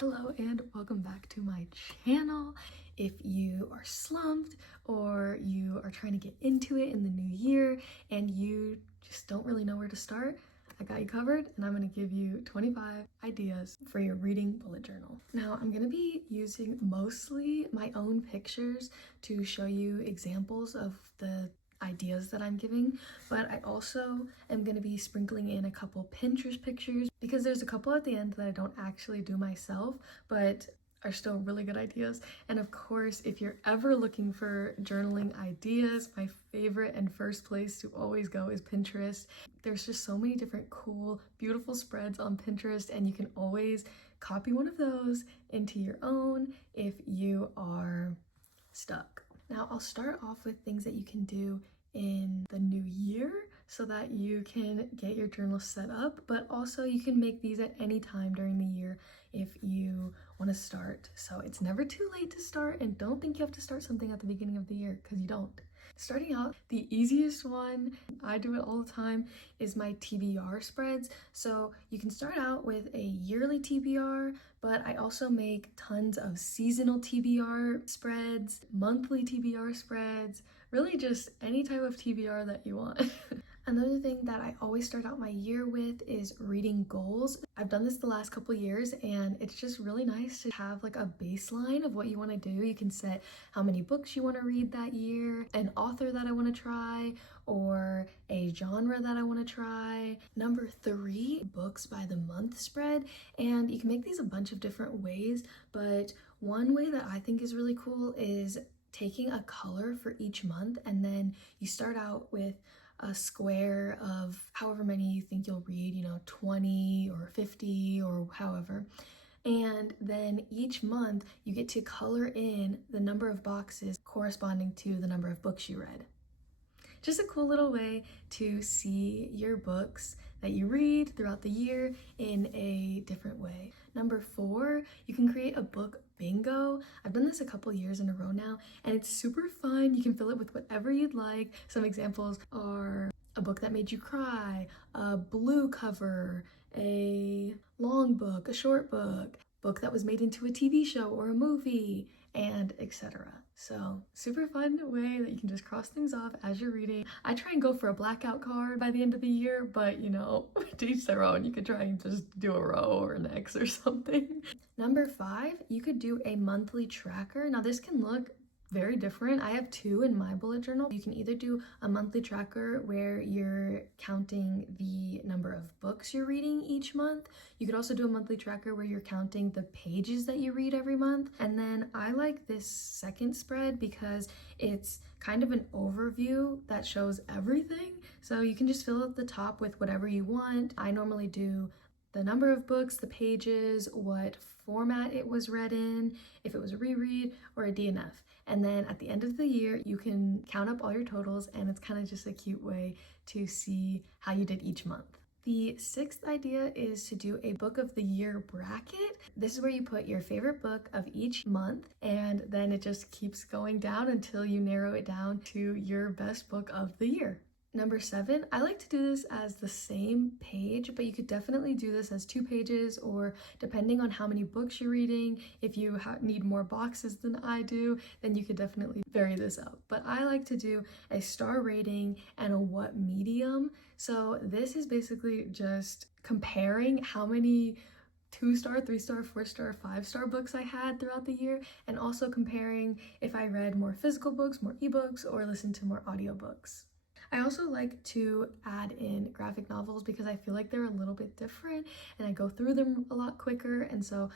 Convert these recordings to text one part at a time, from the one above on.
Hello and welcome back to my channel. If you are slumped or you are trying to get into it in the new year and you just don't really know where to start, I got you covered and I'm going to give you 25 ideas for your reading bullet journal. Now I'm going to be using mostly my own pictures to show you examples of the ideas that I'm giving, but I also am going to be sprinkling in a couple Pinterest pictures because there's a couple at the end that I don't actually do myself but are still really good ideas. And of course, if you're ever looking for journaling ideas, my favorite and first place to always go is Pinterest. There's just so many different cool, beautiful spreads on Pinterest, and you can always copy one of those into your own if you are stuck. Now I'll start off with things that you can do in the new year so that you can get your journal set up, but also you can make these at any time during the year if you want to start. So it's never too late to start, and don't think you have to start something at the beginning of the year, because you don't. Starting out, the easiest one, I do it all the time, is my TBR spreads. So you can start out with a yearly TBR, but I also make tons of seasonal TBR spreads, monthly TBR spreads, really just any type of TBR that you want. Another thing that I always start out my year with is reading goals. I've done this the last couple years and it's just really nice to have like a baseline of what you want to do. You can set how many books you want to read that year, an author that I want to try, or a genre that I want to try. Number 3, books by the month spread. And you can make these a bunch of different ways, but one way that I think is really cool is taking a color for each month, and then you start out with a square of however many you think you'll read, 20 or 50 or however. And then each month you get to color in the number of boxes corresponding to the number of books you read. Just a cool little way to see your books that you read throughout the year in a different way. Number 4, you can create a book bingo. I've done this a couple years in a row now, and it's super fun. You can fill it with whatever you'd like. Some examples are a book that made you cry, a blue cover, a long book, a short book, book that was made into a TV show or a movie, and etc. So super fun way that you can just cross things off as you're reading. I try and go for a blackout card by the end of the year, but to each their own. You could try and just do a row or an X or something. Number 5, you could do a monthly tracker. Now this can look very different. I have 2 in my bullet journal. You can either do a monthly tracker where you're counting the number of books you're reading each month. You could also do a monthly tracker where you're counting the pages that you read every month. And then I like this second spread because it's kind of an overview that shows everything. So you can just fill out the top with whatever you want. I normally do the number of books, the pages, what format it was read in, if it was a reread or a DNF. And then at the end of the year, you can count up all your totals, and it's kind of just a cute way to see how you did each month. The 6th idea is to do a book of the year bracket. This is where you put your favorite book of each month, and then it just keeps going down until you narrow it down to your best book of the year. Number 7, I like to do this as the same page, but you could definitely do this as 2 pages, or depending on how many books you're reading, if you need more boxes than I do, then you could definitely vary this up. But I like to do a star rating and a what medium. So this is basically just comparing how many 2-star, 3-star, 4-star, 5-star books I had throughout the year, and also comparing if I read more physical books, more ebooks, or listened to more audiobooks. I also like to add in graphic novels because I feel like they're a little bit different and I go through them a lot quicker, and so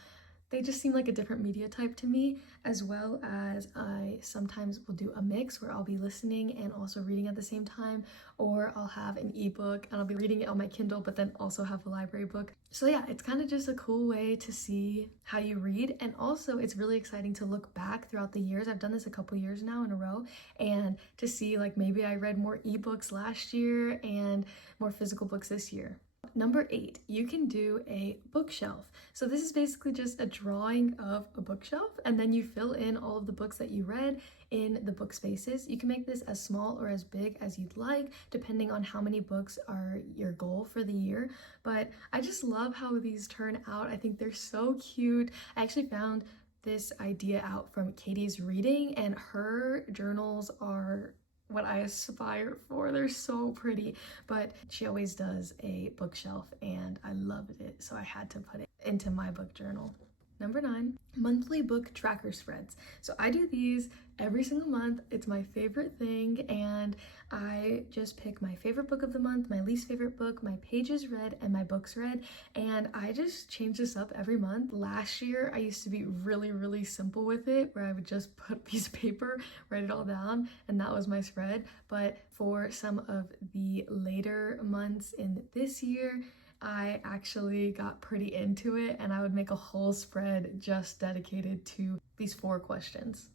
they just seem like a different media type to me, as well as I sometimes will do a mix where I'll be listening and also reading at the same time, or I'll have an ebook and I'll be reading it on my Kindle but then also have a library book. So yeah, it's kind of just a cool way to see how you read, and also it's really exciting to look back throughout the years. I've done this a couple years now in a row, and to see like maybe I read more ebooks last year and more physical books this year. Number 8, you can do a bookshelf. So this is basically just a drawing of a bookshelf, and then you fill in all of the books that you read in the book spaces. You can make this as small or as big as you'd like, depending on how many books are your goal for the year. But I just love how these turn out. I think they're so cute. I actually found this idea out from Katie's reading, and her journals are what I aspire for. They're so pretty, but she always does a bookshelf and I loved it, so I had to put it into my book journal. Number 9, monthly book tracker spreads. So I do these every single month. It's my favorite thing, and I just pick my favorite book of the month, my least favorite book, my pages read, and my books read, and I just change this up every month. Last year, I used to be really simple with it, where I would just put a piece of paper, write it all down, and that was my spread. But for some of the later months in this year, I actually got pretty into it, and I would make a whole spread just dedicated to these 4 questions.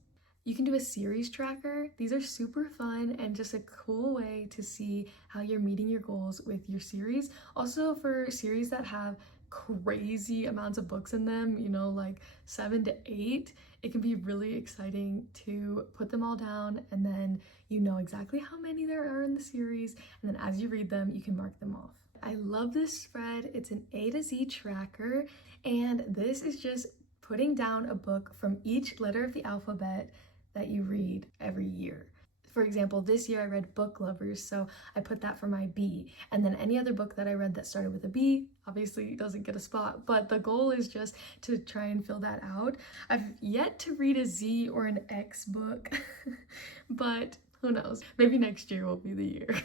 You can do a series tracker. These are super fun and just a cool way to see how you're meeting your goals with your series. Also, for series that have crazy amounts of books in them, you know, like 7 to 8, it can be really exciting to put them all down, and then you know exactly how many there are in the series, and then as you read them, you can mark them off. I love this spread. It's an A to Z tracker, and this is just putting down a book from each letter of the alphabet that you read every year. For example, this year I read Book Lovers, so I put that for my B. And then any other book that I read that started with a B obviously doesn't get a spot, but the goal is just to try and fill that out. I've yet to read a Z or an X book, but who knows? Maybe next year will be the year.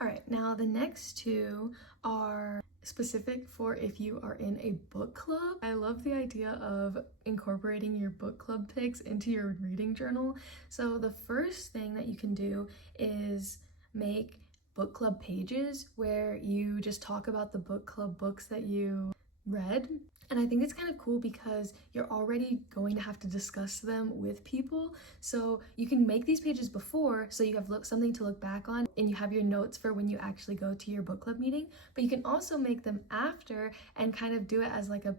All right, now the next 2 are specific for if you are in a book club. I love the idea of incorporating your book club pics into your reading journal. So the first thing that you can do is make book club pages where you just talk about the book club books that you read. And I think it's kind of cool because you're already going to have to discuss them with people. So you can make these pages before, so you have something to look back on, and you have your notes for when you actually go to your book club meeting. But you can also make them after and kind of do it as like a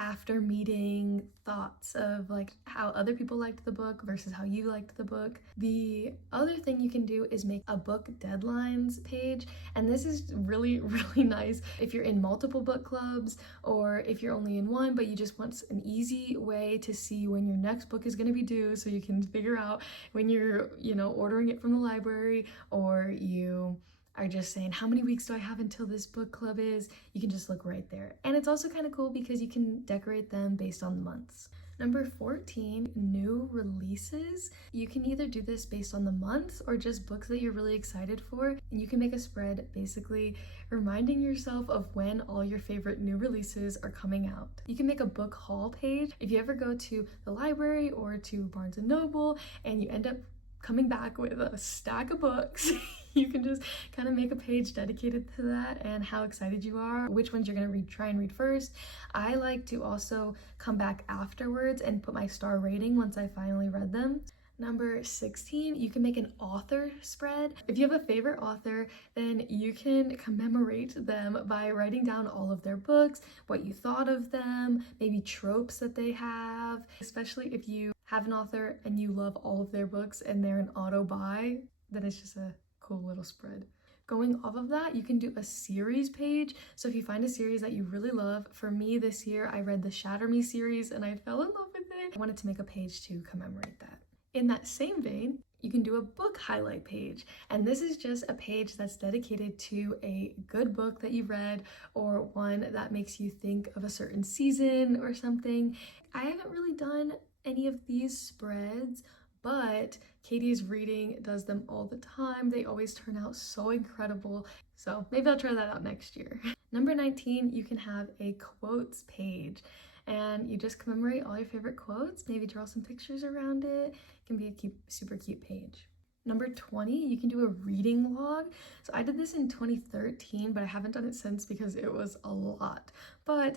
after meeting thoughts of like how other people liked the book versus how you liked the book. The other thing you can do is make a book deadlines page, and this is really nice if you're in multiple book clubs, or if you're only in one but you just want an easy way to see when your next book is going to be due, so you can figure out when you're, you know, ordering it from the library, or you are just saying, how many weeks do I have until this book club is? You can just look right there. And it's also kind of cool because you can decorate them based on the months. Number 14, new releases. You can either do this based on the months or just books that you're really excited for. And you can make a spread basically reminding yourself of when all your favorite new releases are coming out. You can make a book haul page. If you ever go to the library or to Barnes & Noble and you end up coming back with a stack of books, you can just kind of make a page dedicated to that and how excited you are, which ones you're going to try and read first. I like to also come back afterwards and put my star rating once I finally read them. Number 16, you can make an author spread. If you have a favorite author, then you can commemorate them by writing down all of their books, what you thought of them, maybe tropes that they have, especially if you have an author and you love all of their books and they're an auto buy, then it's just a cool little spread. Going off of that, you can do a series page. So if you find a series that you really love, for me this year, I read the Shatter Me series and I fell in love with it. I wanted to make a page to commemorate that. In that same vein, you can do a book highlight page. And this is just a page that's dedicated to a good book that you read, or one that makes you think of a certain season or something. I haven't really done any of these spreads, but Katie's reading does them all the time. They always turn out so incredible. So maybe I'll try that out next year. Number 19, you can have a quotes page. And you just commemorate all your favorite quotes, maybe draw some pictures around it. It can be a super cute page. Number 20, you can do a reading log. So I did this in 2013, but I haven't done it since because it was a lot. But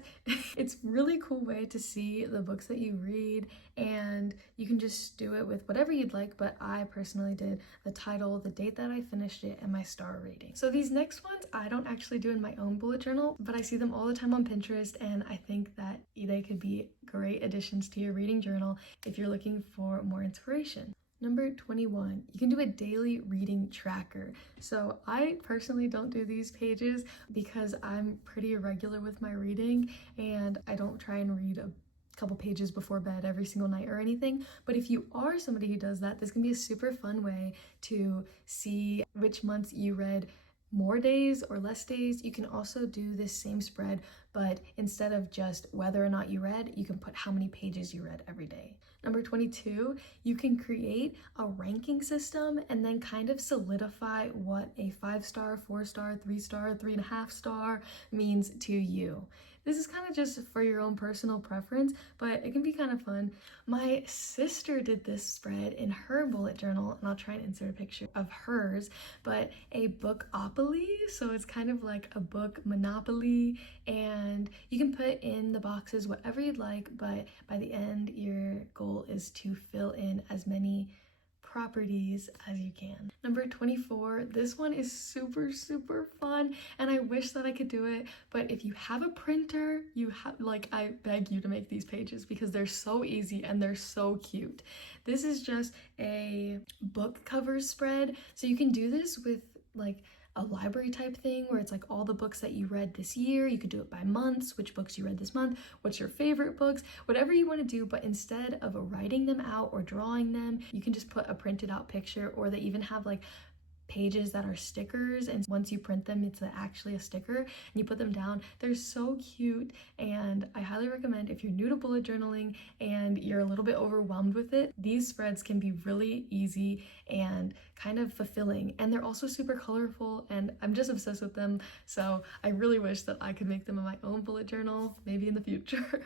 it's really cool way to see the books that you read, and you can just do it with whatever you'd like, but I personally did the title, the date that I finished it, and my star rating. So these next ones I don't actually do in my own bullet journal, but I see them all the time on Pinterest, and I think that they could be great additions to your reading journal if you're looking for more inspiration. Number 21, you can do a daily reading tracker. So I personally don't do these pages because I'm pretty irregular with my reading, and I don't try and read a couple pages before bed every single night or anything. But if you are somebody who does that, this can be a super fun way to see which months you read more days or less days. You can also do this same spread, but instead of just whether or not you read, you can put how many pages you read every day. Number 22, you can create a ranking system and then kind of solidify what a 5-star, 4-star, 3-star, 3.5 star means to you. This is kind of just for your own personal preference, but it can be kind of fun. My sister did this spread in her bullet journal, and I'll try and insert a picture of hers, but a Bookopoly, so it's kind of like a book monopoly, and you can put in the boxes whatever you'd like, but by the end, your goal is to fill in as many properties as you can. Number 24, this one is super fun, and I wish that I could do it, but if you have a printer, I beg you to make these pages because they're so easy and they're so cute. This is just a book cover spread, so you can do this with like a library type thing where it's like all the books that you read this year. You could do it by months, which books you read this month, what's your favorite books, whatever you want to do, but instead of writing them out or drawing them, you can just put a printed out picture, or they even have like pages that are stickers, and once you print them, it's actually a sticker and you put them down. They're so cute, and I highly recommend if you're new to bullet journaling and you're a little bit overwhelmed with it, these spreads can be really easy and kind of fulfilling, and they're also super colorful, and I'm just obsessed with them. So I really wish that I could make them in my own bullet journal, maybe in the future.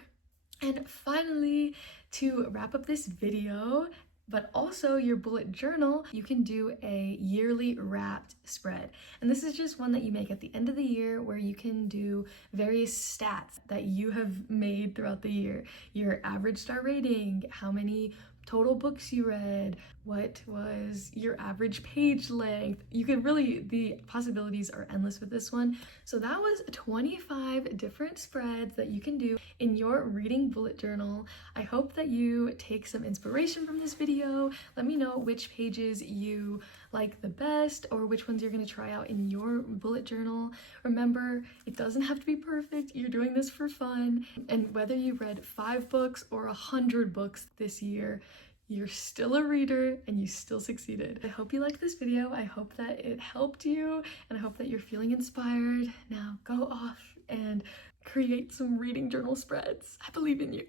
And finally, to wrap up this video, but also your bullet journal, you can do a yearly wrapped spread. And this is just one that you make at the end of the year where you can do various stats that you have made throughout the year. Your average star rating, how many total books you read, what was your average page length. The possibilities are endless with this one. So that was 25 different spreads that you can do in your reading bullet journal. I hope that you take some inspiration from this video. Let me know which pages you like the best or which ones you're going to try out in your bullet journal. Remember, it doesn't have to be perfect. You're doing this for fun. And whether you read 5 books or 100 books this year, you're still a reader and you still succeeded. I hope you liked this video. I hope that it helped you, and I hope that you're feeling inspired. Now go off and create some reading journal spreads. I believe in you.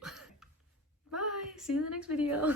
Bye. See you in the next video.